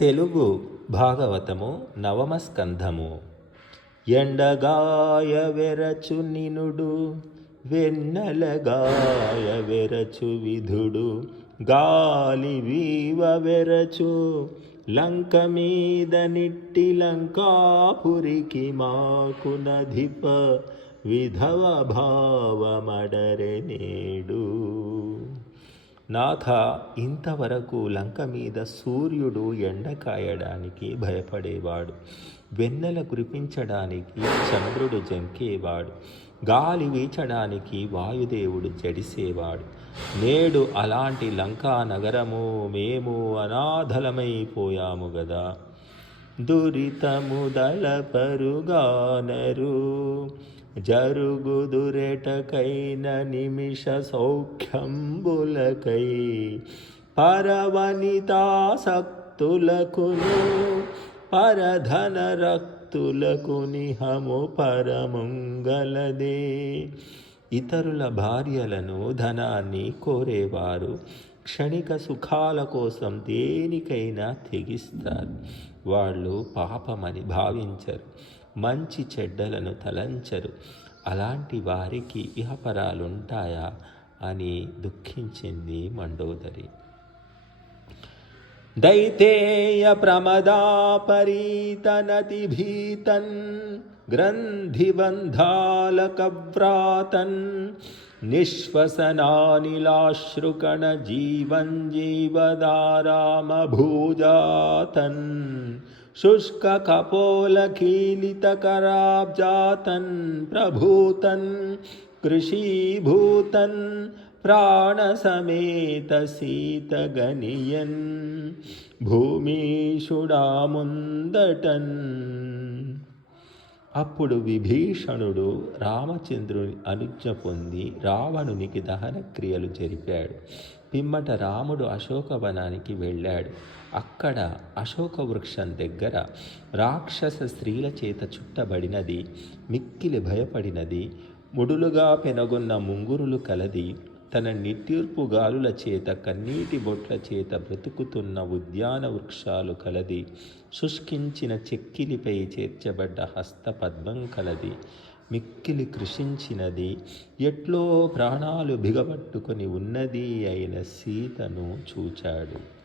తెలుగు భాగవతము నవమ స్కంధము. ఎండగాయ వెరచు నినుడు వెన్నెలగాయ వెరచు విధుడు గాలి వీవ వెరచు లంక మీద నిట్టి లంకాపురికి మాకు నధిప విధవ భావమడరె నేడు. నాథ ఇంతవరకు లంక మీద సూర్యుడు ఎండ కాయడానికి భయపడేవాడు. వెన్నెల కురిపించడానికి చంద్రుడు జంకేవాడు. గాలి వీచడానికి వాయుదేవుడు జడిసేవాడు. నేడు అలాంటి లంకా నగరము మేము అనాథలమైపోయాము గదా. దురితముదల పరుగానరు జరుగుదురెటకైన నిమిష సౌఖ్యంబులకై పరవనితాసక్తులకును పరధన రక్తులకు నిహము పరమంగళదే ఇతరుల భార్యలను ధనాన్ని కోరేవారు క్షణిక సుఖాల కోసం దేనికైనా తెగిస్తారు. వాళ్ళు పాపమని భావించరు మంచి చెడ్డలను తలంచరు. అలాంటి వారికి ఇహపరాలుంటాయా అని దుఃఖించింది మండోదరి. दैतेय प्रमदा परीतनति दैतेयप्रमदापरीतनतिभीतन् ग्रन्थिबन्धालकव्रातन् निःश्वसनानिलाश्रुकणजीवञ्जीवदारामभूजातन् शुष्ककपोलकीलितकराब्जातन् प्रभूतन् कृषीभूतन् ప్రాణసమేతసీతగనియన్ భూమీషుడాముందటన్ అప్పుడు విభీషణుడు రామచంద్రుని అనుజ్ఞ పొంది రావణునికి దహన క్రియలు జరిపాడు. పిమ్మట రాముడు అశోకవనానికి వెళ్ళాడు. అక్కడ అశోక వృక్షం దగ్గర రాక్షస స్త్రీల చేత చుట్టబడినది మిక్కిలి భయపడినది ముడులుగా పెనగొన్న ముంగురులు కలది. తన నిట్టూర్పు గాలుల చేత కన్నీటి బొట్ల చేత బ్రతుకుతున్న ఉద్యాన వృక్షాలు కలది. శుష్కించిన చెక్కిలిపై చేర్చబడ్డ హస్త పద్మం కలది. మిక్కిలి కృషించినది. ఎట్లో ప్రాణాలు బిగబట్టుకొని ఉన్నది అయిన సీతను చూచాడు.